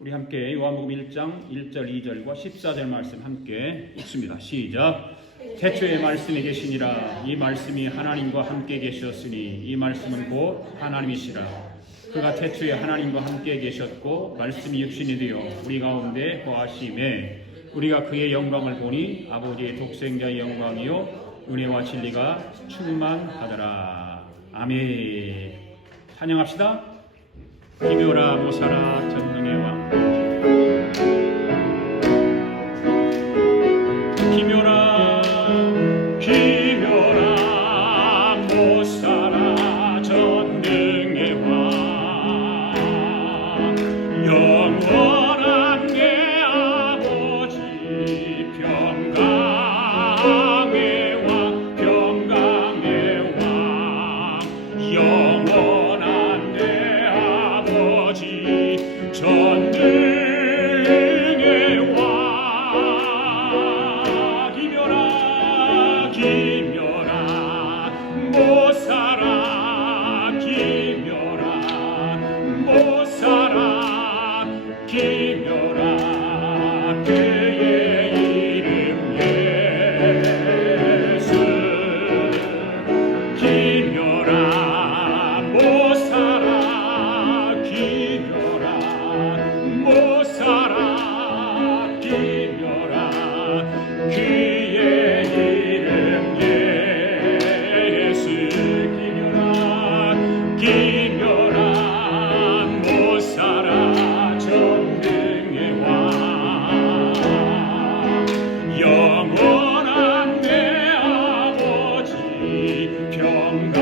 우리 함께 요한복음 1장 1절 2절과 14절 말씀 함께 읽습니다. 시작. 태초에 말씀이 계시니라. 이 말씀이 하나님과 함께 계셨으니 이 말씀은 곧 하나님이시라. 그가 태초에 하나님과 함께 계셨고 말씀이 육신이 되어 우리 가운데 거하심에 우리가 그의 영광을 보니 아버지의 독생자의 영광이요 은혜와 진리가 충만하더라. 아멘. 찬양합시다. 기묘라 모사라 전능의 왕. 기묘라 기묘라 모사라 전능의 왕. 영원한 내 아버지 평강의 왕. 평강의 왕. 영원한 내 아버지 전능의 왕. 기묘라 기묘라 모사라 기묘라 모사라 기묘라 그의 이름 예수. 기묘라 모사라 기묘라 모사라 기묘라 그의 이름 예수. 기묘라 기묘라 모사라 전능의 왕. 영원한 내 아버지 평강의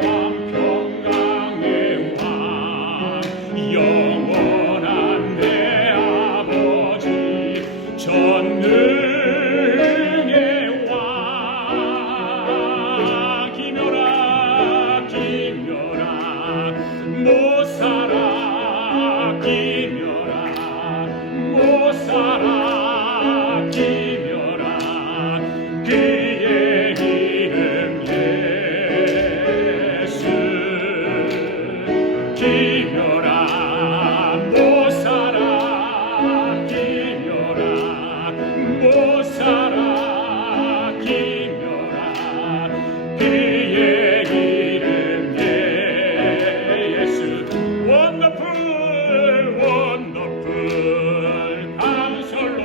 왕. 평강의 왕. 영원한 내 아버지 전능의 왕. 기묘라 기묘라 모사라 기묘라 모사라 기묘라 그의 이름 예수. 기묘라 모사라 기묘라 모사라 기묘라 그의 이름 예수. 원더풀 원더풀 카운셀러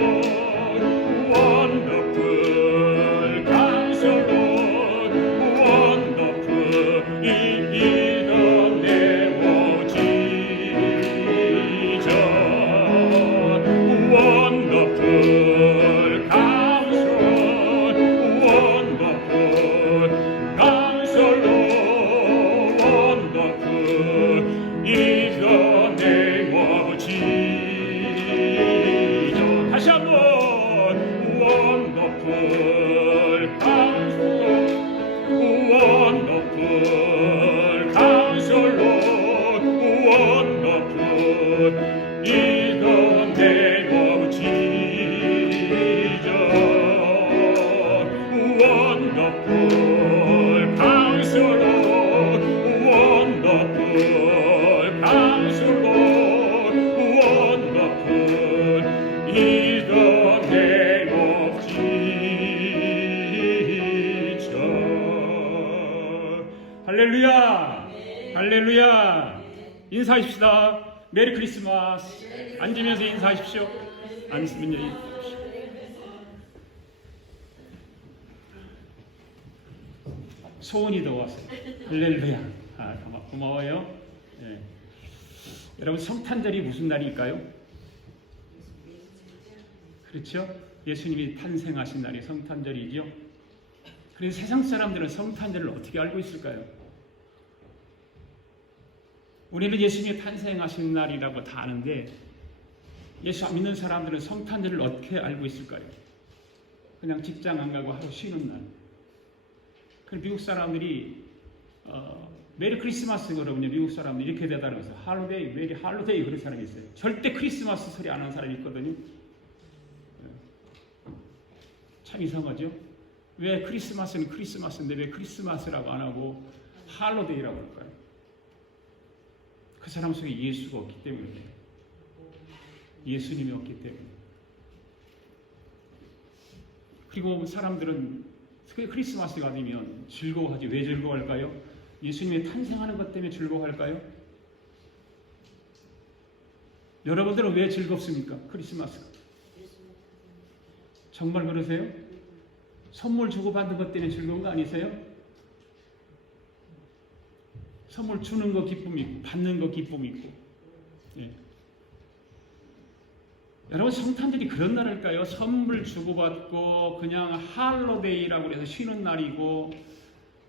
원더풀 카운셀러 원더풀 이던 네모 지저. 원더풀 카운셀러 원더풀 카운셀러 원더풀 이던 네모 지저. 다시 한번 원더풀 카운셀러 원더풀 카운셀러 원더풀 이던 네모 지저. 원더풀 카운셀러 원더풀 카운셀러 원더풀 이던 네모 지저. 할렐루야 할렐루야. 인사하십시다. 메리 크리스마스. 앉으면서 인사하십시오. 앉으면 소원이 더 와서. 할렐루야. 고마워요. 네. 여러분 성탄절이 무슨 날일까요? 그렇죠? 예수님이 탄생하신 날이 성탄절이죠. 그래서 세상 사람들은 성탄절을 어떻게 알고 있을까요? 우리는 예수님이 탄생하신 날이라고 다 아는데 예수 믿는 사람들은 성탄절을 어떻게 알고 있을까요? 그냥 직장 안 가고 하루 쉬는 날. 그럼 미국 사람들이 메리 크리스마스 그러면요, 미국 사람들이 이렇게 대답하면서 할로데이, 메리 할로데이 그런 사람이 있어요. 절대 크리스마스 소리 안 하는 사람이 있거든요. 참 이상하죠? 왜 크리스마스는 크리스마스인데 왜 크리스마스라고 안 하고 할로데이라고 할까요? 그 사람 속에 예수가 없기 때문에 그래요. 예수님이 없기 때문에. 그리고 사람들은 크리스마스가 되면 즐거워하지. 왜 즐거워할까요? 예수님이 탄생하는 것 때문에 즐거워할까요? 여러분들은 왜 즐겁습니까? 크리스마스가. 정말 그러세요? 선물 주고받는 것 때문에 즐거운 거 아니세요? 선물 주는 거 기쁨이 있고 받는 거 기쁨이 있고. 예. 여러분 성탄절이 그런 날일까요? 선물 주고받고 그냥 할로데이라고 해서 쉬는 날이고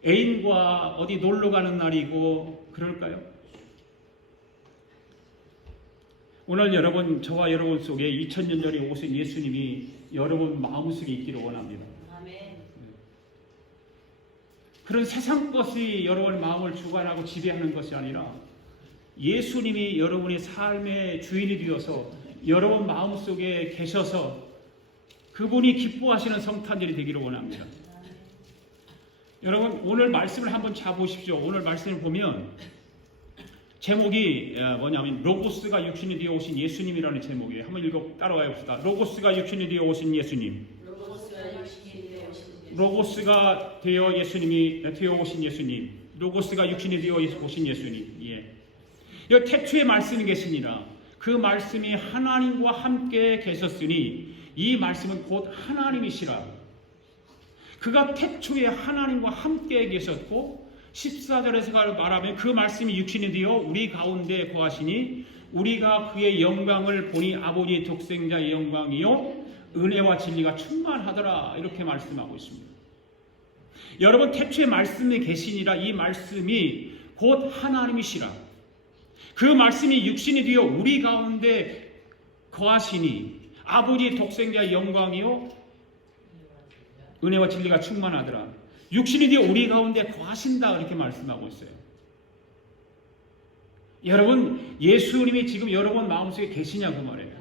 애인과 어디 놀러 가는 날이고 그럴까요? 오늘 여러분, 저와 여러분 속에 2000년 전에 오신 예수님이 여러분 마음속에 있기를 원합니다. 그런 세상 것이 여러분의 마음을 주관하고 지배하는 것이 아니라 예수님이 여러분의 삶의 주인이 되어서 여러분 마음속에 계셔서 그분이 기뻐하시는 성탄절이 되기를 원합니다. 여러분 오늘 말씀을 한번 잡으십시오. 오늘 말씀을 보면 제목이 뭐냐면 로고스가 육신이 되어 오신 예수님이라는 제목이에요. 한번 따라와 봅시다. 로고스가 육신이 되어 오신 예수님. 로고스가 되어 오신 예수님. 로고스가 육신이 되어 오신 예수님. 예. 여기 태초에 말씀이 계시니라. 그 말씀이 하나님과 함께 계셨으니 이 말씀은 곧 하나님이시라. 그가 태초에 하나님과 함께 계셨고 14절에서 말하면 그 말씀이 육신이 되어 우리 가운데 거하시니 우리가 그의 영광을 보니 아버지의 독생자의 영광이요 은혜와 진리가 충만하더라. 이렇게 말씀하고 있습니다. 여러분 태초에 말씀이 계시니라. 이 말씀이 곧 하나님이시라. 그 말씀이 육신이 되어 우리 가운데 거하시니 아버지의 독생자의 영광이요 은혜와 진리가 충만하더라. 육신이 되어 우리 가운데 거하신다. 이렇게 말씀하고 있어요. 여러분 예수님이 지금 여러분 마음속에 계시냐 그 말이에요.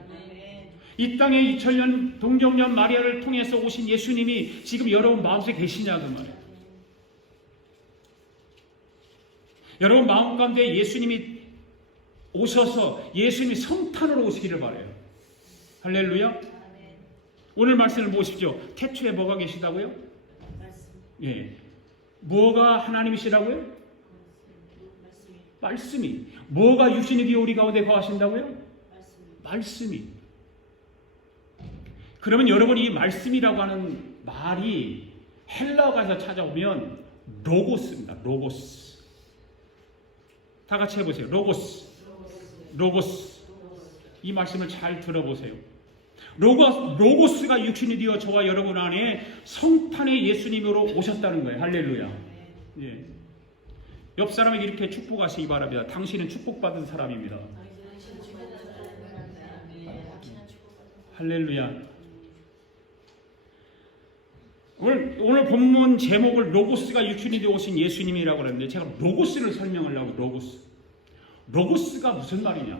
이 땅에 2000년 동정녀 마리아를 통해서 오신 예수님이 지금 여러분 마음속에 계시냐 그 말이에요. 여러분 마음 가운데 예수님이 오셔서 예수님이 성탄으로 오시기를 바라요. 할렐루야. 오늘 말씀을 보십시오. 태초에 뭐가 계시다고요? 예. 뭐가 하나님이시라고요? 말씀이. 뭐가 육신이 되어 우리 가운데 거하신다고요? 말씀이. 그러면 여러분 이 말씀이라고 하는 말이 헬라어에서 찾아오면 로고스입니다. 로고스. 다 같이 해보세요. 로고스. 로고스. 이 말씀을 잘 들어보세요. 로고스가 육신이 되어 저와 여러분 안에 성탄의 예수님으로 오셨다는 거예요. 할렐루야. 예. 옆 사람에게 이렇게 축복하시기 바랍니다. 당신은 축복받은 사람입니다. 할렐루야. 오늘 본문 제목을 로고스가 육신이 되어 오신 예수님이라고 그랬는데 제가 로고스를 설명하려고 로고스가 무슨 말이냐?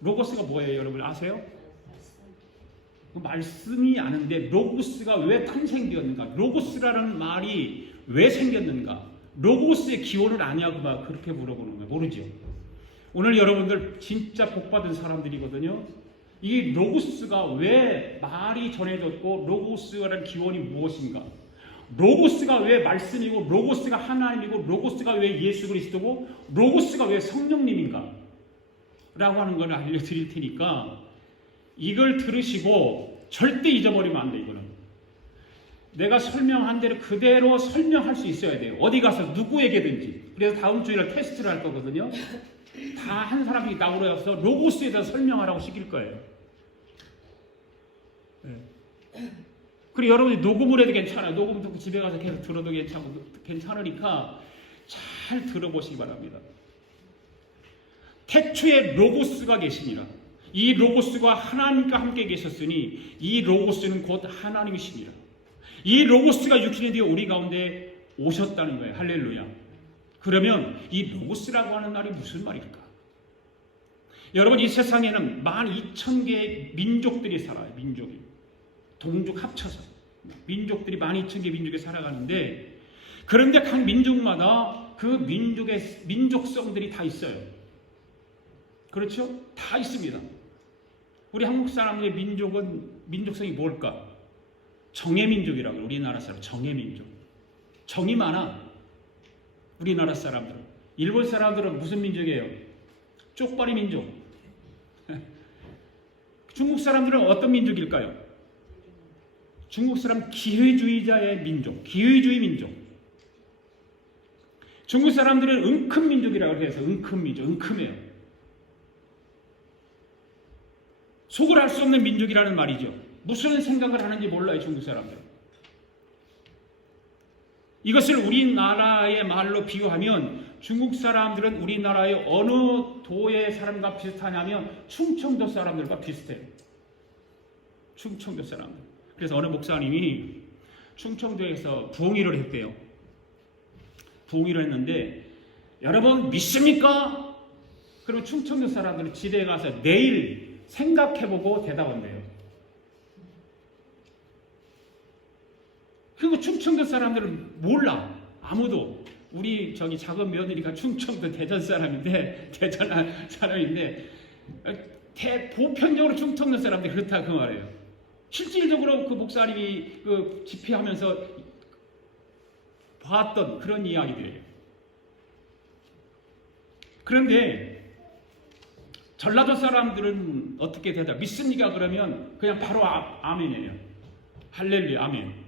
로고스가 뭐예요? 여러분 아세요? 그 말씀이 아는데 로고스가 왜 탄생되었는가? 로고스라는 말이 왜 생겼는가? 로고스의 기원을 아냐고 막 그렇게 물어보는 거예요. 모르죠? 오늘 여러분들 진짜 복받은 사람들이거든요. 이 로고스가 왜 말이 전해졌고 로고스라는 기원이 무엇인가? 로고스가 왜 말씀이고 로고스가 하나님이고 로고스가 왜 예수 그리스도고 로고스가 왜 성령님인가? 라고 하는 걸 알려드릴 테니까 이걸 들으시고 절대 잊어버리면 안 돼. 이거는 내가 설명한 대로 그대로 설명할 수 있어야 돼요. 어디 가서 누구에게든지. 그래서 다음 주일에 테스트를 할 거거든요. 다 한 사람이 나오셔서 로고스에 대해서 설명하라고 시킬 거예요. 네. 그리고 여러분이 녹음을 해도 괜찮아요. 녹음 듣고 집에 가서 계속 들어도 괜찮으니까 잘 들어보시기 바랍니다. 태초에 로고스가 계시니라. 이 로고스가 하나님과 함께 계셨으니 이 로고스는 곧 하나님이시니라. 이 로고스가 육신이 되어 우리 가운데 오셨다는 거예요. 할렐루야. 그러면 이 로고스라고 하는 말이 무슨 말일까? 여러분 이 세상에는 12,000개의 민족들이 살아요. 민족이. 동족 합쳐서. 민족들이 12,000개 민족이 살아가는데 그런데 각 민족마다 그 민족의 민족성들이 다 있어요. 그렇죠? 다 있습니다. 우리 한국 사람들의 민족성이 뭘까? 정예민족이라고. 우리나라 사람 정예민족. 정이 많아. 우리나라 사람들은. 일본 사람들은 무슨 민족이에요? 쪽발이 민족. 중국 사람들은 어떤 민족일까요? 중국 사람 기회주의자의 민족. 기회주의 민족. 중국 사람들은 은큼 민족이라고 해서 은큼 민족. 은큼해요. 속을 알 수 없는 민족이라는 말이죠. 무슨 생각을 하는지 몰라요, 중국 사람들. 이것을 우리나라의 말로 비유하면 중국 사람들은 우리나라의 어느 도의 사람과 비슷하냐면 충청도 사람들과 비슷해요. 충청도 사람들. 그래서 어느 목사님이 충청도에서 부흥회를 했대요. 부흥회를 했는데 여러분 믿습니까? 그럼 충청도 사람들은 집에 가서 내일 생각해보고 대답한대요. 그리고 충청도 사람들은 몰라. 아무도. 우리 저기 작은 며느리가 충청도 대전 사람인데 보편적으로 충청도 사람들이 그렇다 그 말이에요. 실질적으로 그 목사님이 그 집회하면서 봤던 그런 이야기들이에요. 그런데 전라도 사람들은 어떻게 대답? 믿습니까? 그러면 그냥 바로 아멘이에요. 할렐루야, 아멘.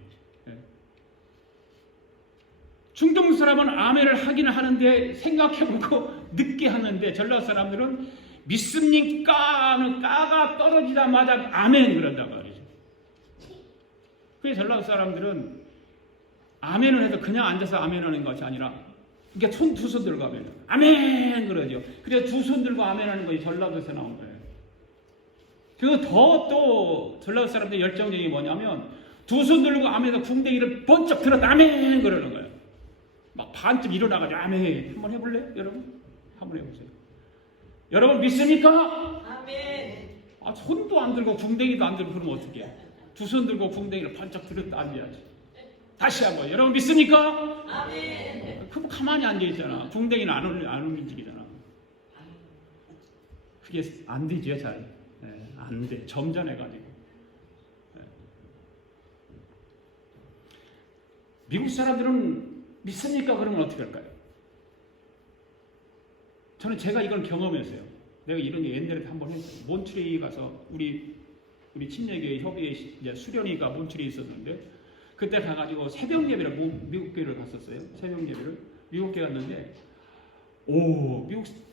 중동 사람은 아멘을 하기는 하는데 생각해보고 늦게 하는데 전라도 사람들은 믿습니까? 하는 까가 떨어지자마자 아멘 그런단 말이죠. 그래서 전라도 사람들은 아멘을 해도 그냥 앉아서 아멘하는 것이 아니라 이렇게 두 손 들고 아멘 그러죠. 그래서 두 손 들고 아멘하는 것이 전라도에서 나온 거예요. 그리고 더 또 전라도 사람들의 열정적이 뭐냐면 두 손 들고 아멘에서 궁뎅이를 번쩍 들었다 아멘 그러는 거예요. 막 반쯤 일어나가지고 아멘. 한번 해볼래요? 여러분? 한번 해보세요. 여러분 믿습니까? 아멘. 손도 안 들고 궁뎅이도 안 들고 그러면 어떡해? 두 손 들고 궁뎅이를 번쩍 들었다 앉아야지. 다시 한번. 여러분 믿습니까? 아멘. 그럼 가만히 앉아있잖아. 궁뎅이는 안 움직이잖아. 그게 안 되죠, 잘. 안 돼. 점잖해가지고. 미국 사람들은 믿습니까? 그러면 어떻게 할까요? 저는 제가 이걸 경험했어요. 내가 이런 게 옛날에 한번 했어요. 몬트리에 가서 우리 침례교회 협의회 이제 수련회가 몬트리에 있었는데 그때 가가지고 새벽 예배를 미국 교회를 갔었어요. 새벽 예배를 미국 교회 갔는데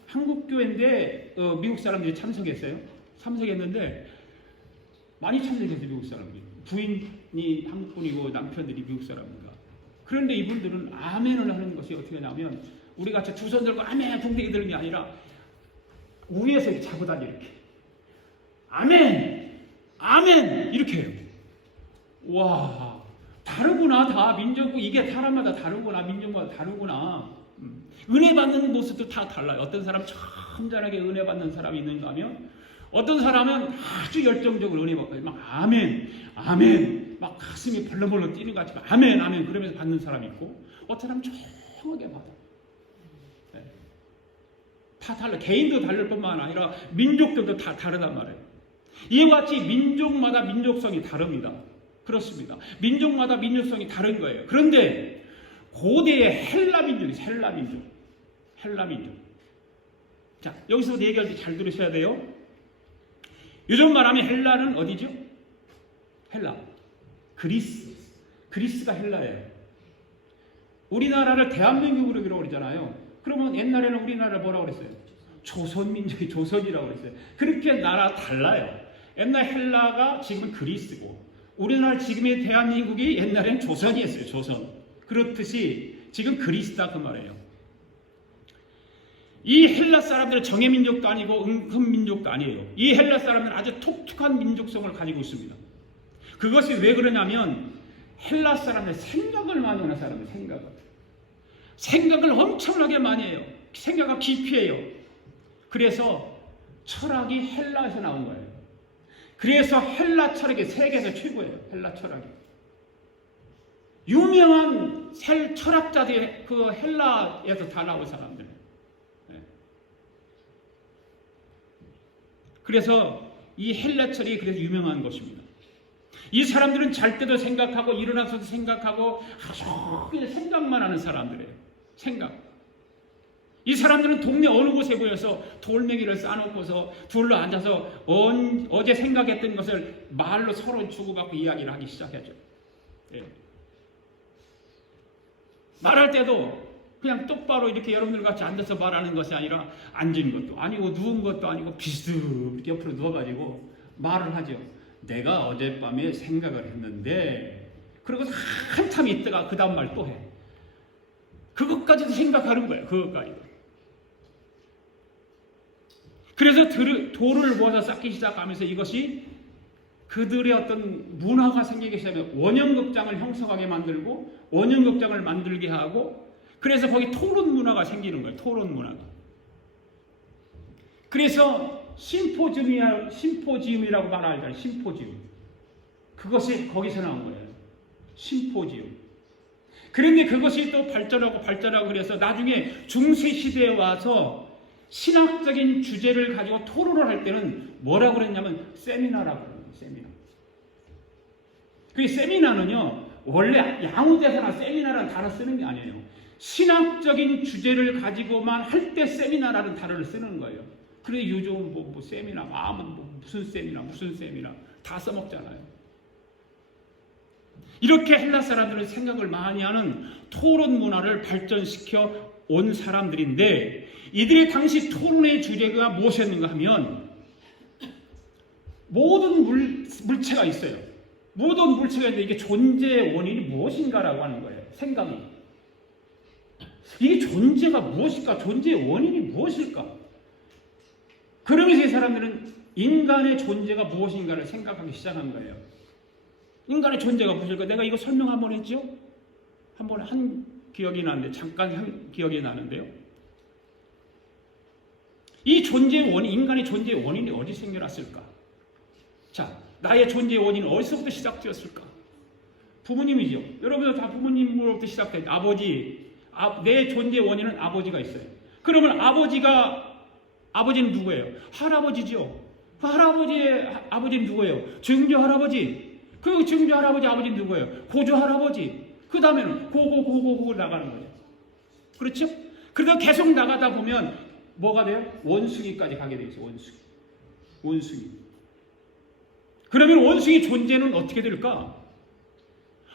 한국 교회인데 미국 사람들이 참석했어요. 참석했는데 많이 참석했어요. 미국 사람들이. 부인이 한국 분이고 남편들이 미국 사람인가. 그런데 이분들은 아멘을 하는 것이 어떻게 하냐면 우리 같이 두 손 들고 아멘 궁뎅이 들는 게 아니라 위에서 이렇게 잡고 다니 이렇게 아멘 아멘 이렇게 해요. 와 다르구나. 다 민족 이게 사람마다 다르구나. 민족마다 다르구나. 은혜 받는 모습도 다 달라요. 어떤 사람 참잘하게 은혜 받는 사람이 있는가 하면 어떤 사람은 아주 열정적으로 은혜 받고 막 아멘 아멘 막 가슴이 벌렁벌렁 뛰는 것 같이 아멘 아멘 그러면서 받는 사람이 있고 어떤 사람은 조용하게 받아. 네. 다 달라. 개인도 다를 뿐만 아니라 민족들도 다 다르단 말이에요. 이와 같이 민족마다 민족성이 다릅니다. 그렇습니다. 민족마다 민족성이 다른 거예요. 그런데 고대의 헬라 민족이 헬라 민족. 자 여기서 얘기할 때 잘 들으셔야 돼요. 요즘 말하면 헬라는 어디죠? 헬라. 그리스가 헬라예요. 우리나라를 대한민국으로 그러잖아요. 그러면 옛날에는 우리나라를 뭐라고 그랬어요? 조선민족이 조선이라고 그랬어요. 그렇게 나라 달라요. 옛날 헬라가 지금은 그리스고 우리나라 지금의 대한민국이 옛날엔 조선이었어요. 조선. 그렇듯이 지금 그리스다 그 말이에요. 이 헬라 사람들은 정예민족도 아니고 은근민족도 아니에요. 이 헬라 사람들은 아주 독특한 민족성을 가지고 있습니다. 그것이 왜 그러냐면 헬라 사람들 생각을 많이 하는 사람들 생각을 엄청나게 많이 해요. 생각이 깊이 해요. 그래서 철학이 헬라에서 나온 거예요. 그래서 헬라 철학이 세계에서 최고예요. 헬라 철학이. 유명한 철학자들이 그 헬라에서 다 나온 사람들. 그래서 이 헬라철이 그래서 유명한 것입니다. 이 사람들은 잘 때도 생각하고 일어나서도 생각하고 그냥 생각만 하는 사람들이에요. 생각. 이 사람들은 동네 어느 곳에 모여서 돌멩이를 쌓아놓고서 둘러 앉아서 어제 생각했던 것을 말로 서로 주고받고 이야기를 하기 시작하죠. 예. 말할 때도 그냥 똑바로 이렇게 여러분들 같이 앉아서 말하는 것이 아니라 앉은 것도 아니고 누운 것도 아니고 비스듬 이렇게 옆으로 누워가지고 말을 하죠. 내가 어젯밤에 생각을 했는데, 그러고 한참 있다가 그 다음 말 또 해. 그것까지도 생각하는 거예요. 그것까지도. 그래서 돌을 모아서 쌓기 시작하면서 이것이 그들의 어떤 문화가 생기기 시작하면 원형극장을 형성하게 만들고 원형극장을 만들게 하고, 그래서 거기 토론 문화가 생기는 거예요. 토론 문화가. 그래서 심포지움이라고 말하잖아요. 심포지움. 그것이 거기서 나온 거예요. 심포지움. 그런데 그것이 또 발전하고 그래서 나중에 중세 시대에 와서 신학적인 주제를 가지고 토론을 할 때는 뭐라고 그랬냐면 세미나라고 그래요. 세미나. 그 세미나는요, 원래 양우대사나 세미나라는 단어 쓰는 게 아니에요. 신학적인 주제를 가지고만 할 때 세미나라는 단어를 쓰는 거예요. 그래 요즘 뭐 세미나, 무슨 세미나 다 써먹잖아요. 이렇게 헬라 사람들은 생각을 많이 하는 토론 문화를 발전시켜 온 사람들인데, 이들의 당시 토론의 주제가 무엇이었는가 하면 모든 물체가 있어요. 모든 물체가 있는데 이게 존재의 원인이 무엇인가라고 하는 거예요. 생각이. 이게 존재가 무엇일까? 존재의 원인이 무엇일까? 그러면서 이 사람들은 인간의 존재가 무엇인가를 생각하기 시작한 거예요. 인간의 존재가 무엇일까? 내가 이거 설명 한번 했죠? 한번 한 기억이 나는데, 잠깐 한 기억이 나는데요. 이 존재의 원인, 인간의 존재의 원인이 어디서 생겨났을까? 자, 나의 존재의 원인은 어디서부터 시작되었을까? 부모님이죠. 여러분들 다 부모님으로부터 시작돼요. 내 존재의 원인은 아버지가 있어요. 그러면 아버지는 누구예요? 할아버지죠. 그 할아버지의 아버지는 누구예요? 증조 할아버지. 그 증조 할아버지 아버지는 누구예요? 고조 할아버지. 그 다음에는 고고 나가는 거예요. 그렇죠? 그러다 계속 나가다 보면 뭐가 돼요? 원숭이까지 가게 되어 있어요. 원숭이. 그러면 원숭이 존재는 어떻게 될까?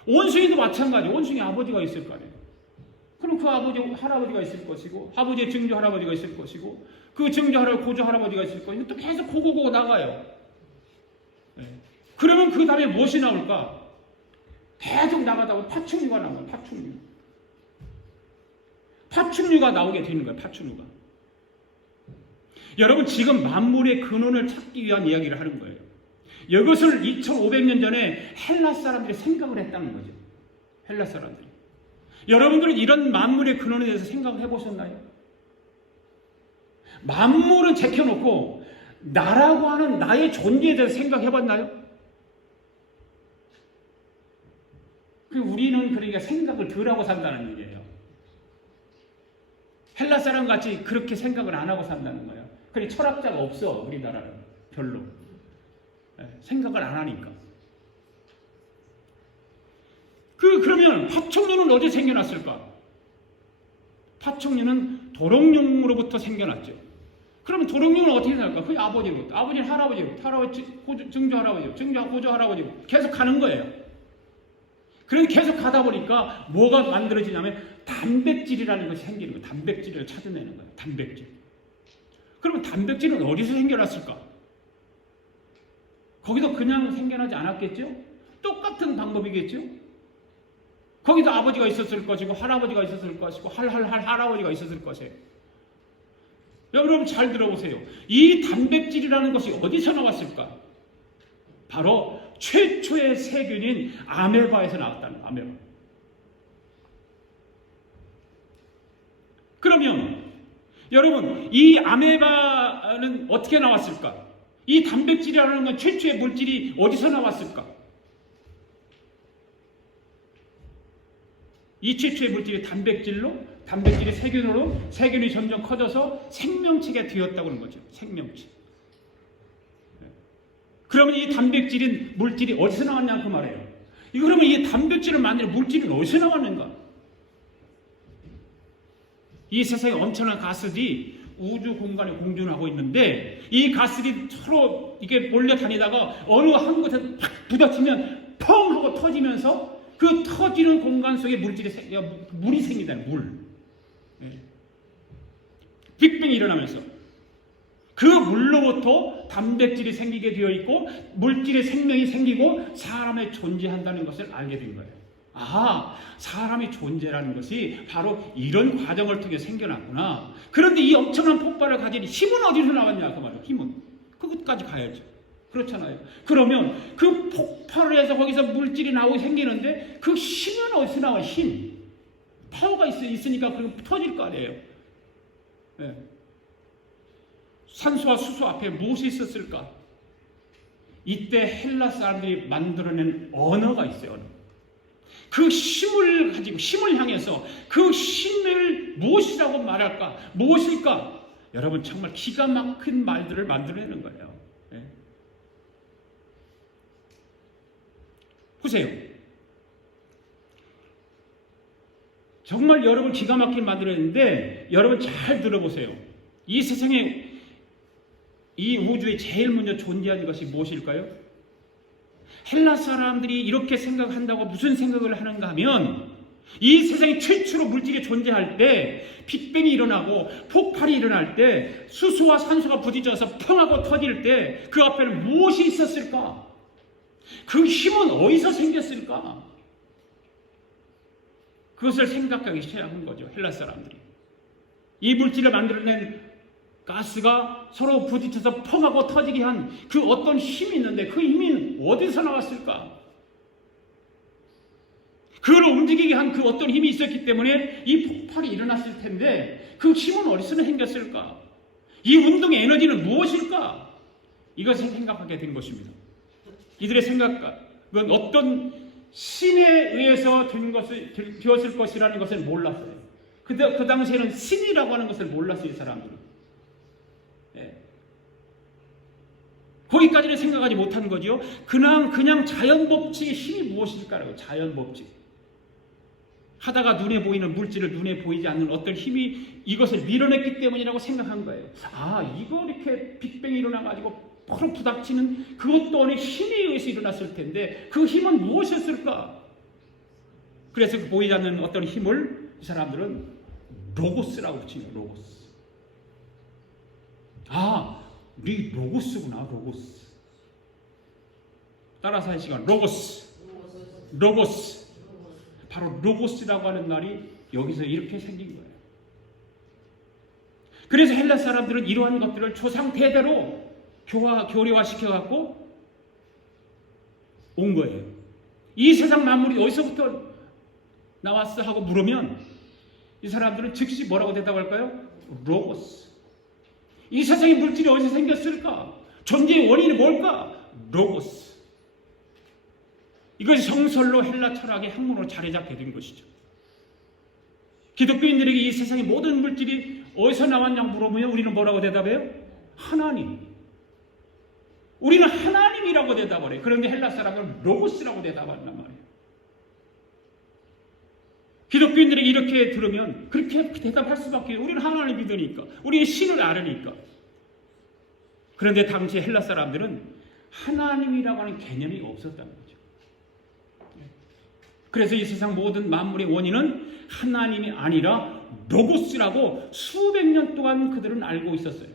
원숭이도 마찬가지. 원숭이 아버지가 있을 거 아니에요. 그럼 그 할아버지가 있을 것이고, 아버지의 증조 할아버지가 있을 것이고, 그 증조 할아버지, 고조 할아버지가 있을 것이고, 또 계속 고고 나가요. 네. 그러면 그 다음에 무엇이 나올까? 계속 나가다 보면 파충류가 나와요. 파충류가 나오게 되는 거예요. 파충류가. 여러분, 지금 만물의 근원을 찾기 위한 이야기를 하는 거예요. 이것을 2500년 전에 헬라 사람들이 생각을 했다는 거죠. 헬라 사람들이. 여러분들은 이런 만물의 근원에 대해서 생각을 해보셨나요? 만물은 제껴놓고 나라고 하는 나의 존재에 대해서 생각해봤나요? 우리는 그러니까 생각을 덜 하고 산다는 얘기예요. 헬라 사람 같이 그렇게 생각을 안 하고 산다는 거예요. 그러니 철학자가 없어, 우리나라는. 별로. 생각을 안 하니까. 그러면 파충류는 어디서 생겨났을까? 파충류는 도롱뇽으로부터 생겨났죠. 그러면 도롱뇽은 어떻게 생각할까? 그게 아버지로부터, 아버지는 할아버지로부터, 할아버지 증조 할아버지로, 증조 고조 할아버지로 계속 가는 거예요. 그래서 계속 가다 보니까 뭐가 만들어지냐면 단백질이라는 것이 생기는 거예요. 단백질을 찾아내는 거예요. 단백질. 그러면 단백질은 어디서 생겨났을까? 거기도 그냥 생겨나지 않았겠죠? 똑같은 방법이겠죠? 거기도 아버지가 있었을 것이고, 할아버지가 있었을 것이고, 할아버지가 있었을 것이에요. 여러분 잘 들어보세요. 이 단백질이라는 것이 어디서 나왔을까? 바로 최초의 세균인 아메바에서 나왔다는 거예요. 아메바. 그러면 여러분, 이 아메바는 어떻게 나왔을까? 이 단백질이라는 건 최초의 물질이 어디서 나왔을까? 이 최초의 물질이 단백질이 세균으로, 세균이 점점 커져서 생명체가 되었다고 하는 거죠. 생명체. 그러면 이 단백질인 물질이 어디서 나왔냐 그 말이에요. 이거 그러면 이 단백질을 만드는 물질은 어디서 나왔는가? 이 세상에 엄청난 가스들이 우주 공간에 공존하고 있는데 이 가스들이 서로 이게 몰려다니다가 어느 한 곳에 팍 부딪히면 펑 하고 터지면서 그 터지는 공간 속에 물이 생긴다. 물. 빅뱅이 일어나면서 그 물로부터 단백질이 생기게 되어 있고 물질의 생명이 생기고 사람이 존재한다는 것을 알게 된 거예요. 아, 사람이 존재라는 것이 바로 이런 과정을 통해 생겨났구나. 그런데 이 엄청난 폭발을 가진 힘은 어디서 나왔냐 그 말이에요. 힘은 그것까지 가야죠. 그렇잖아요. 그러면 그 폭발을 해서 거기서 물질이 나오고 생기는데 그 힘은 어디서 나와요? 힘. 파워가 있으니까 그럼 터질 거 아니에요. 네. 산소와 수소 앞에 무엇이 있었을까? 이때 헬라 사람들이 만들어낸 언어가 있어요. 언어. 그 힘을 가지고 힘을 향해서 그 힘을 무엇이라고 말할까? 무엇일까? 여러분 정말 기가 막힌 말들을 만들어내는 거예요. 네. 보세요. 정말 여러분 기가 막히게 만들어냈는데 여러분 잘 들어보세요. 이 세상에 이 우주에 제일 먼저 존재하는 것이 무엇일까요? 헬라 사람들이 이렇게 생각한다고 무슨 생각을 하는가 하면 이 세상에 최초로 물질이 존재할 때 빅뱅이 일어나고 폭발이 일어날 때 수소와 산소가 부딪혀서 펑하고 터질 때 그 앞에는 무엇이 있었을까? 그 힘은 어디서 생겼을까? 그것을 생각하기 시작한 거죠. 헬라 사람들이. 이 물질을 만들어낸 가스가 서로 부딪혀서 펑하고 터지게 한 그 어떤 힘이 있는데 그 힘이 어디서 나왔을까? 그걸 움직이게 한 그 어떤 힘이 있었기 때문에 이 폭발이 일어났을 텐데 그 힘은 어디서 생겼을까? 이 운동의 에너지는 무엇일까? 이것을 생각하게 된 것입니다. 이들의 생각은 어떤 신에 의해서 되었을 것이라는 것을 몰랐어요. 그 당시에는 신이라고 하는 것을 몰랐어요, 이 사람들은. 거기까지는 생각하지 못한 거죠. 그냥 자연법칙의 힘이 무엇일까라고. 자연법칙. 하다가 눈에 보이는 물질을 눈에 보이지 않는 어떤 힘이 이것을 밀어냈기 때문이라고 생각한 거예요. 아, 이거 이렇게 빅뱅이 일어나가지고 바로 부닥치는 그것도 어느 힘에 의해서 일어났을 텐데 그 힘은 무엇이었을까? 그래서 그 보이지 않는 어떤 힘을 이 사람들은 로고스라고 붙입니다. 로고스. 아, 우리 로고스구나. 로고스. 따라서 한 시간. 로고스. 바로 로고스라고 하는 날이 여기서 이렇게 생긴 거예요. 그래서 헬라 사람들은 이러한 것들을 조상 대대로 교리화시켜갖고 온 거예요. 이 세상 만물이 어디서부터 나왔어 하고 물으면 이 사람들은 즉시 뭐라고 대답할까요? 로고스. 이 세상의 물질이 어디서 생겼을까? 존재의 원인이 뭘까? 로고스. 이것이 정설로 헬라 철학의 학문으로 자리 잡게 된 것이죠. 기독교인들에게 이 세상의 모든 물질이 어디서 나왔냐고 물어보면 우리는 뭐라고 대답해요? 하나님. 우리는 하나님이라고 대답을 해요. 그런데 헬라 사람은 로고스라고 대답한단 말이에요. 기독교인들에게 이렇게 들으면 그렇게 대답할 수밖에 없어요. 우리는 하나님을 믿으니까. 우리는 신을 알으니까. 그런데 당시 헬라 사람들은 하나님이라고 하는 개념이 없었다는 거죠. 그래서 이 세상 모든 만물의 원인은 하나님이 아니라 로고스라고 수백 년 동안 그들은 알고 있었어요.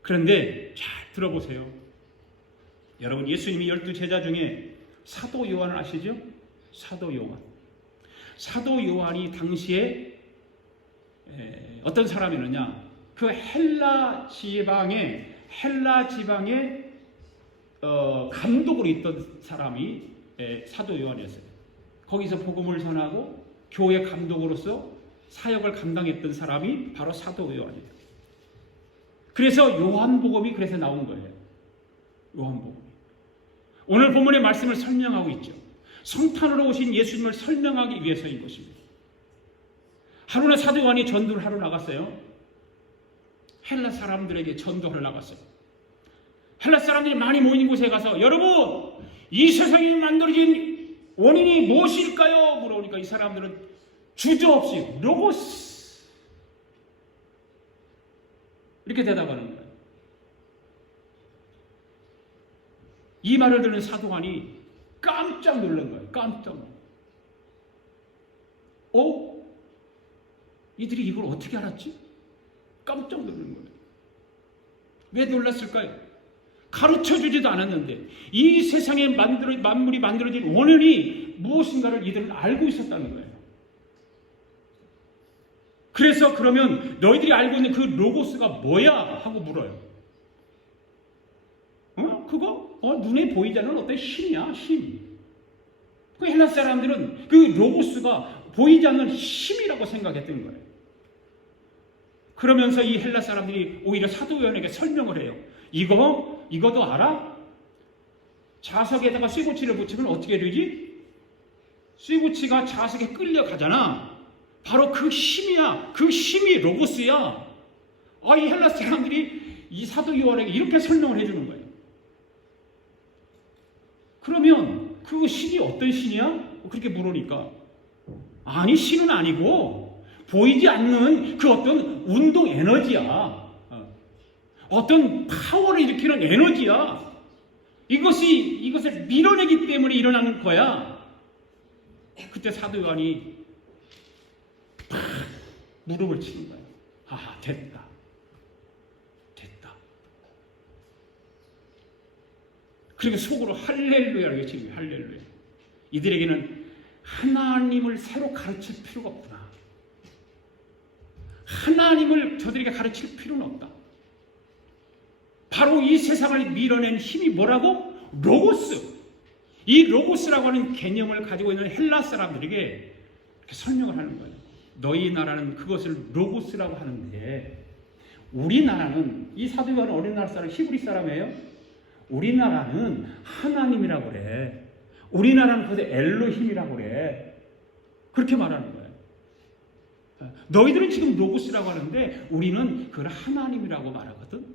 그런데 잘 들어보세요. 여러분, 예수님이 12제자 중에 사도 요한을 아시죠? 사도 요한. 사도 요한이 당시에 어떤 사람이었느냐? 그 헬라 지방의 감독으로 있던 사람이 사도 요한이었어요. 거기서 복음을 전하고 교회 감독으로서 사역을 감당했던 사람이 바로 사도 요한이에요. 그래서 요한복음이 그래서 나온 거예요. 요한복음. 오늘 본문의 말씀을 설명하고 있죠. 성탄으로 오신 예수님을 설명하기 위해서인 것입니다. 하루는 사도 요한이 전도를 하러 나갔어요. 헬라 사람들에게 전도하러 나갔어요. 헬라 사람들이 많이 모인 곳에 가서 여러분 이 세상이 만들어진 원인이 무엇일까요? 물어보니까 이 사람들은 주저없이 로고스 이렇게 대답하는 거예요. 이 말을 듣는 사도관이 깜짝 놀란 거예요. 깜짝 놀란 거예요. 이들이 이걸 어떻게 알았지? 깜짝 놀란 거예요. 왜 놀랐을까요? 가르쳐주지도 않았는데 이 세상에 만물이 만들어진 원인이 무엇인가를 이들은 알고 있었다는 거예요. 그래서 그러면 너희들이 알고 있는 그 로고스가 뭐야? 하고 물어요. 그거? 눈에 보이지 않는 어떤 힘이야, 힘. 그 헬라 사람들은 그 로고스가 보이지 않는 힘이라고 생각했던 거예요. 그러면서 이 헬라 사람들이 오히려 사도 요한에게 설명을 해요. 이거도 알아? 자석에다가 쇠붙이를 붙이면 어떻게 되지? 쇠붙이가 자석에 끌려가잖아. 바로 그 힘이야. 그 힘이 로고스야. 이 헬라 사람들이 이 사도 요한에게 이렇게 설명을 해주는 거예요. 그러면 그 신이 어떤 신이야? 그렇게 물으니까 아니 신은 아니고 보이지 않는 그 어떤 운동 에너지야. 어떤 파워를 일으키는 에너지야. 이것을 밀어내기 때문에 일어나는 거야. 그때 사도 요한이 팍 무릎을 치는 거야. 됐다. 그리고 속으로 할렐루야라고 외치는 거예요. 할렐루야. 이들에게는 하나님을 새로 가르칠 필요가 없구나. 하나님을 저들에게 가르칠 필요는 없다. 바로 이 세상을 밀어낸 힘이 뭐라고? 로고스. 이 로고스라고 하는 개념을 가지고 있는 헬라 사람들에게 이렇게 설명을 하는 거예요. 너희 나라는 그것을 로고스라고 하는데 우리나라는 이 사도 요한은 어린 나라 사람 히브리 사람이에요. 우리나라는 하나님이라고 그래. 우리나라는 그것을 엘로힘이라고 그래. 그렇게 말하는 거예요. 너희들은 지금 로고스라고 하는데 우리는 그걸 하나님이라고 말하거든.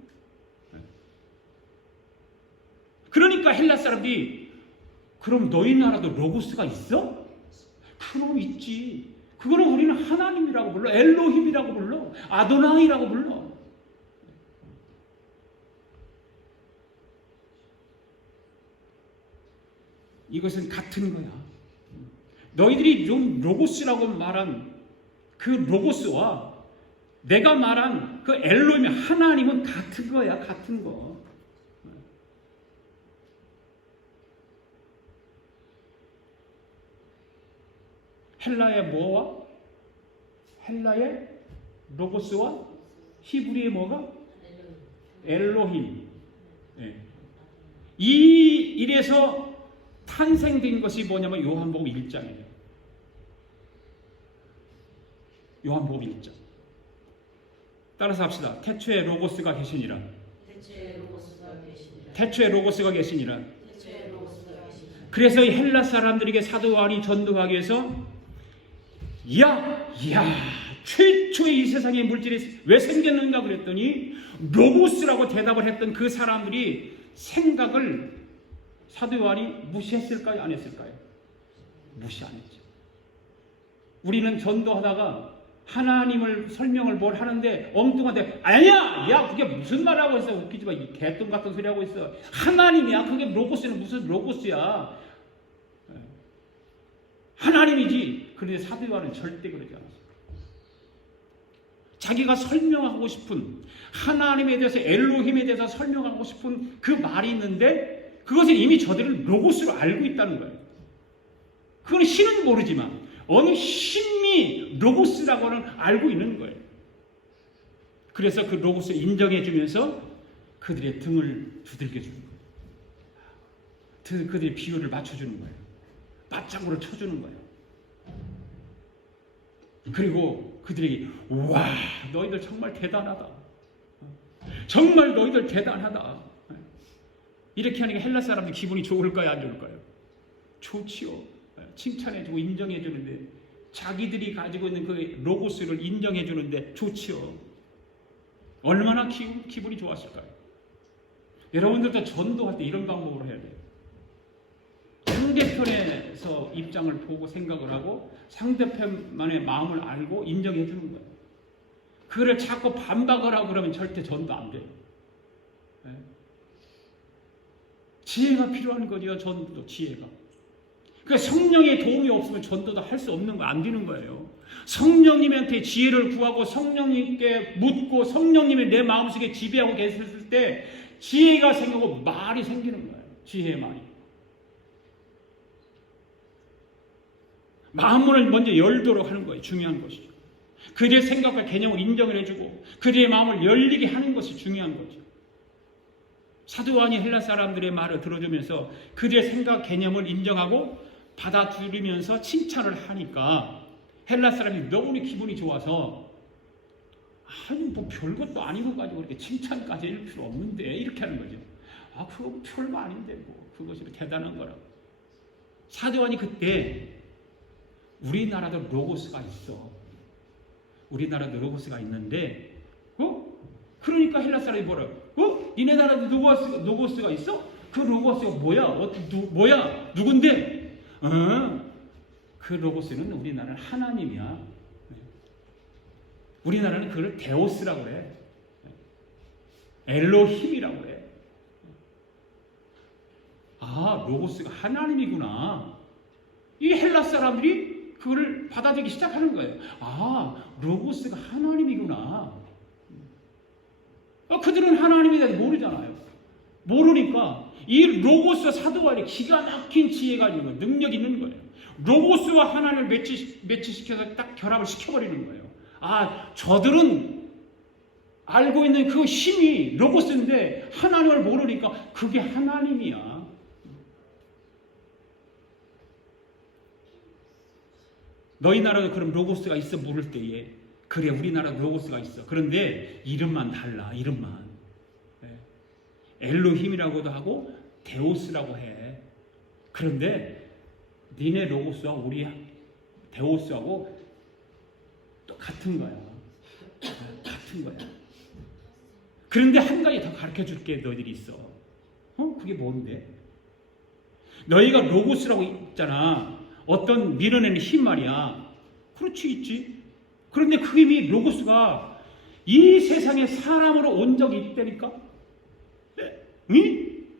그러니까 헬라 사람들이 그럼 너희 나라도 로고스가 있어? 그럼 있지. 그거는 우리는 하나님이라고 불러. 엘로힘이라고 불러. 아도나이라고 불러. 이것은 같은 거야. 너희들이 좀 로고스라고 말한 그 로고스와 내가 말한 그 엘로힘 하나님은 같은 거야. 같은 거. 헬라의 뭐와? 헬라의 로고스와 히브리의 뭐가? 엘로힘. 이 일에서 탄생된 것이 뭐냐면 요한복음 1장이에요. 요한복음 1장. 따라서 합시다. 태초에 로고스가 계시니라. 태초에 로고스가 계시니라. 그래서 이 헬라 사람들에게 사도 요한이 전도하기 위해서 최초의 이 세상의 물질이 왜 생겼는가 그랬더니 로고스라고 대답을 했던 그 사람들이 생각을 사도 요한이 무시했을까요? 안 했을까요? 무시 안 했죠. 우리는 전도하다가 하나님을 설명을 뭘 하는데 엉뚱한데 아니야! 그게 무슨 말하고 있어? 웃기지 마. 이 개똥 같은 소리 하고 있어. 하나님이야. 그게 로고스는 무슨 로고스야. 하나님이지. 그런데 사도 요한은 절대 그러지 않았어요. 자기가 설명하고 싶은 하나님에 대해서 엘로힘에 대해서 설명하고 싶은 그 말이 있는데 그것은 이미 저들은 로고스로 알고 있다는 거예요. 그건 신은 모르지만 어느 힘이 로고스라고는 알고 있는 거예요. 그래서 그 로고스를 인정해 주면서 그들의 등을 두들겨 주는 거예요. 그들의 비율을 맞춰주는 거예요. 맞장구를 쳐주는 거예요. 그리고 그들에게 와 너희들 정말 대단하다. 정말 너희들 대단하다. 이렇게 하니까 헬라 사람들 기분이 좋을까요? 안 좋을까요? 좋지요. 칭찬해주고 인정해주는데 자기들이 가지고 있는 그 로고스를 인정해주는데 좋지요. 얼마나 기분이 좋았을까요? 여러분들도 전도할 때 이런 방법으로 해야 돼요. 상대편에서 입장을 보고 생각을 하고 상대편만의 마음을 알고 인정해 주는 거예요. 그거를 자꾸 반박을 하고 그러면 절대 전도 안 돼요. 네? 지혜가 필요한 거죠. 전도 지혜가. 그러니까 성령의 도움이 없으면 전도도 할 수 없는 거, 안 되는 거예요. 성령님한테 지혜를 구하고 성령님께 묻고 성령님이 내 마음속에 지배하고 계셨을 때 지혜가 생기고 말이 생기는 거예요. 지혜의 말이. 마음문을 먼저 열도록 하는 거예요. 중요한 것이죠. 그들의 생각과 개념을 인정을 해주고 그들의 마음을 열리게 하는 것이 중요한 거죠. 사도 요한이 헬라 사람들의 말을 들어주면서 그들의 생각 개념을 인정하고 받아들이면서 칭찬을 하니까 헬라 사람이 너무 기분이 좋아서 아니 뭐 별것도 아닌 것 가지고 그렇게 칭찬까지 할 필요 없는데 이렇게 하는 거죠. 아 그거 별거 아닌데 뭐 그것이 대단한 거라고. 사도 요한이 그때 우리나라도 로고스가 있어. 우리나라도 로고스가 있는데 그러니까 헬라 사람이 뭐라고? 니네 나라도 로고스가 있어? 그 로고스가 뭐야? 뭐야? 누군데? 그 로고스는 우리나라는 하나님이야. 우리나라는 그걸 데오스라고 그래. 엘로힘이라고 그래. 아, 로고스가 하나님이구나. 이 헬라 사람들이 그걸 받아들이기 시작하는 거예요. 아, 로고스가 하나님이구나. 그들은 하나님에 대해서 모르잖아요. 모르니까 이 로고스 사도와의 기가 막힌 지혜가 있는 거예요. 능력이 있는 거예요. 로고스와 하나님을 매치시켜서 딱 결합을 시켜버리는 거예요. 아, 저들은 알고 있는 그 힘이 로고스인데 하나님을 모르니까 그게 하나님이야. 너희 나라도 그럼 로고스가 있어 물을 때에 그래 우리나라 로고스가 있어. 그런데 이름만 달라. 이름만. 엘로힘이라고도 하고 데오스라고 해. 그런데 니네 로고스와 우리 데오스하고 또 같은 거야. 같은 거야. 그런데 한 가지 더 가르쳐 줄게. 너희들이 있어. 그게 뭔데? 너희가 로고스라고 있잖아. 어떤 밀어내는 힘 말이야. 그렇지 있지. 그런데 그 힘이 로고스가 이 세상에 사람으로 온 적이 있다니까? 네? 응?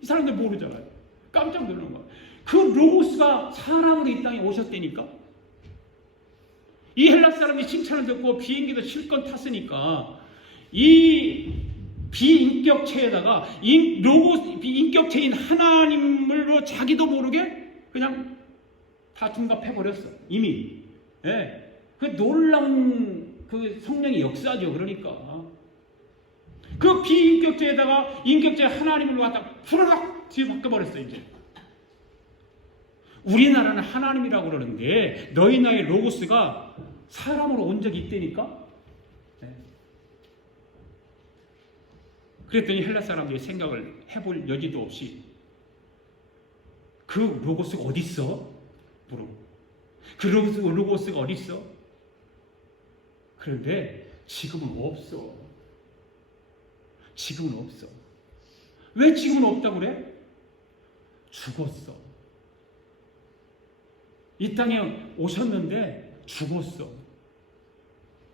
이 사람들 모르잖아요. 깜짝 놀라는 거야. 그 로고스가 사람으로 이 땅에 오셨다니까? 이 헬라 사람이 칭찬을 듣고 비행기도 실컷 탔으니까 이 비인격체에다가 비인격체인 하나님으로 자기도 모르게 그냥 다 둔갑해버렸어. 이미. 예. 그 놀라운 그 성령의 역사죠. 그러니까 그 비인격체에다가 인격체 하나님을 갖다 후라락 뒤바꿔버렸어. 이제 우리나라는 하나님이라고 그러는데 너희 나라의 로고스가 사람으로 온 적이 있다니까. 네. 그랬더니 헬라 사람들이 생각을 해볼 여지도 없이 그 로고스가 어디 있어? 물어보고 그 로고스가 어디 있어? 그런데 지금은 없어. 지금은 없어. 왜 지금은 없다고 그래? 죽었어. 이 땅에 오셨는데 죽었어.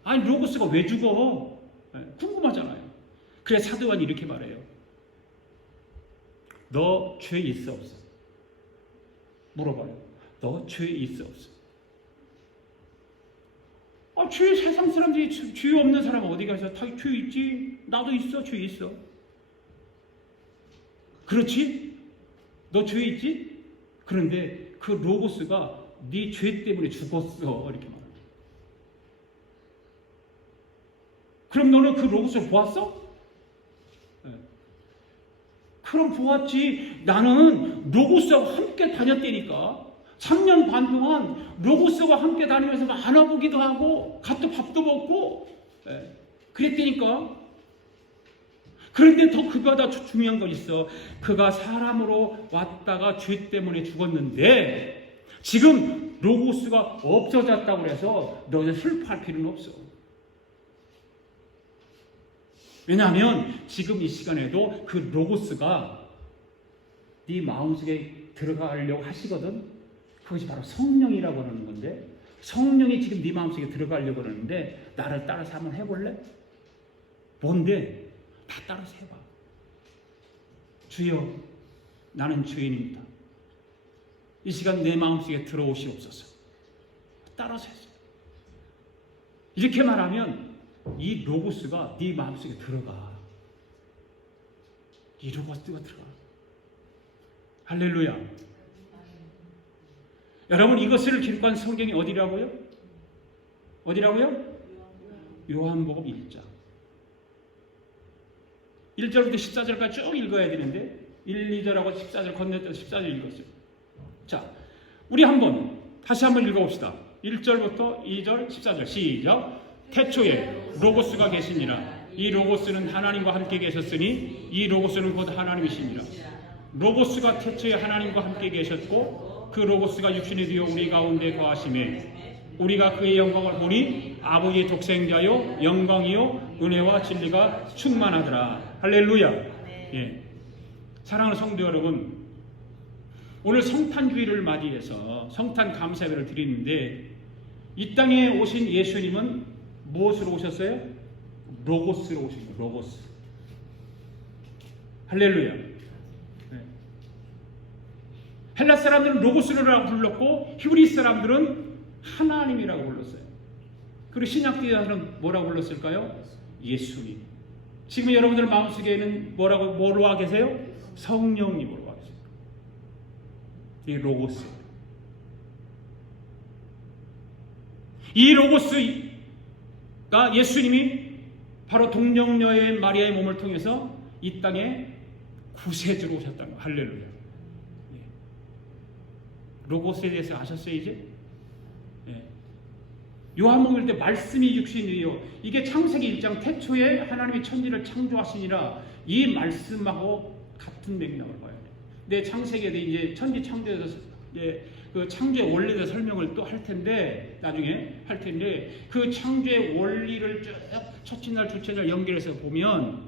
아니 로고스가 왜 죽어? 궁금하잖아요. 그래서 사도 요한이 이렇게 말해요. 너 죄 있어 없어? 물어봐요. 너 죄 있어 없어? 아, 죄 세상 사람들이 죄 없는 사람은 어디 가서 다 죄 있지? 나도 있어. 죄 있어. 그렇지? 너 죄 있지? 그런데 그 로고스가 네 죄 때문에 죽었어. 이렇게 말합니다. 그럼 너는 그 로고스를 보았어? 네. 그럼 보았지. 나는 로고스하고 함께 다녔다니까. 3년 반 동안 로고스와 함께 다니면서 안아보기도 하고 같이 밥도 먹고 그랬다니까. 그런데 더 그거보다 중요한 건 있어. 그가 사람으로 왔다가 죄 때문에 죽었는데 지금 로고스가 없어졌다고 해서 너는 슬퍼할 필요는 없어. 왜냐하면 지금 이 시간에도 그 로고스가 네 마음속에 들어가려고 하시거든. 그것이 바로 성령이라고 하는 건데, 성령이 지금 네 마음속에 들어가려고 하는데 나를 따라서 한번 해볼래? 뭔데? 다 따라서 해봐. 주여, 나는 죄인입니다. 이 시간 내 마음속에 들어오시옵소서. 따라서 했어요. 이렇게 말하면 이 로고스가 네 마음속에 들어가. 이 로고스가 들어가. 할렐루야. 여러분, 이것을 기록한 성경이 어디라고요? 어디라고요? 요한복음 1장. 1절부터 14절까지 쭉 읽어야 되는데 1, 2절하고 14절 건너뛰어서 14절 읽었어요. 자, 우리 다시 한번 읽어봅시다. 1절부터 2절 14절 시작. 태초에 로고스가 계시니라. 이 로고스는 하나님과 함께 계셨으니 이 로고스는 곧 하나님이시니라. 로고스가 태초에 하나님과 함께 계셨고 그 로고스가 육신이 되어 우리 가운데 거하심에 우리가 그의 영광을 보니 아버지의 독생자요 영광이요 은혜와 진리가 충만하더라. 할렐루야. 예. 사랑하는 성도 여러분, 오늘 성탄주의를 맞이해서 성탄 감사회를 드리는데 이 땅에 오신 예수님은 무엇으로 오셨어요? 로고스로 오신 거예요. 로고스. 할렐루야. 네. 헬라 사람들은 로고스라고 불렀고 히브리 사람들은 하나님이라고 불렀어요. 그리고 신약교회는 뭐라고 불렀을까요? 예수님. 지금 여러분들 마음속에는 뭐로 와 계세요? 성령님으로 와 계세요. 이 로고스. 이 로고스가 예수님이 바로 동정녀의 마리아의 몸을 통해서 이 땅에 구세주로 오셨다는 거예요. 할렐루야. 예. 로고스에 대해서 아셨어요 이제? 예. 요한복음 때 말씀이 육신이요. 이게 창세기 1장 태초에 하나님이 천지를 창조하시니라 이 말씀하고 같은 맥락을 봐야 돼요. 근데 창세기에 이제 천지 창조에 대해서 그 창조의 원리에 대해서 설명을 또 할 텐데 나중에 할 텐데 그 창조의 원리를 쭉 첫째 날 둘째 날 연결해서 보면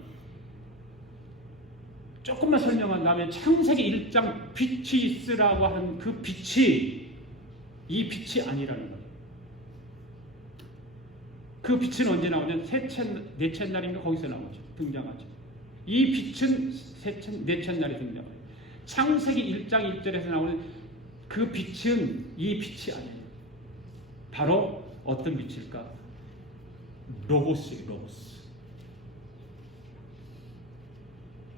조금만 설명한다면 창세기 1장 빛이 있으라고 한 그 빛이 이 빛이 아니라는 거예요. 그 빛은 언제 나오냐면 넷째 날인가 거기서 나오죠. 등장하죠. 이 빛은 넷째 날에 등장해요. 창세기 1장 1절에서 나오는 그 빛은 이 빛이 아니에요. 바로 어떤 빛일까? 로고스예요. 로고스.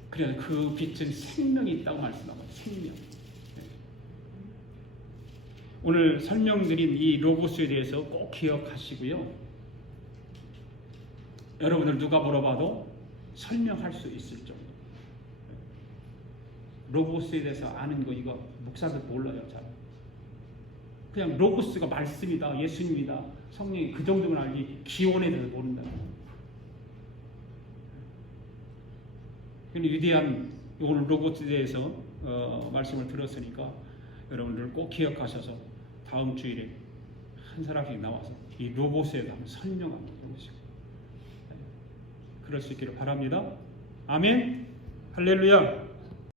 그래서 그 빛은 생명이 있다고 말씀하고 생명. 오늘 설명드린 이 로고스에 대해서 꼭 기억하시고요. 여러분들 누가 물어봐도 설명할 수 있을 정도. 로고스에 대해서 아는 거 이거 목사들 몰라요. 잘. 그냥 로고스가 말씀이다, 예수님이다, 성령이 그 정도만 알지 기원에 대해서 모른다. 위대한 오늘 로고스에 대해서 말씀을 들었으니까 여러분들 꼭 기억하셔서 다음 주일에 한 사람씩 나와서 이 로고스에 대한 설명 한번 해보시고 그럴 수 있기를 바랍니다. 아멘. 할렐루야.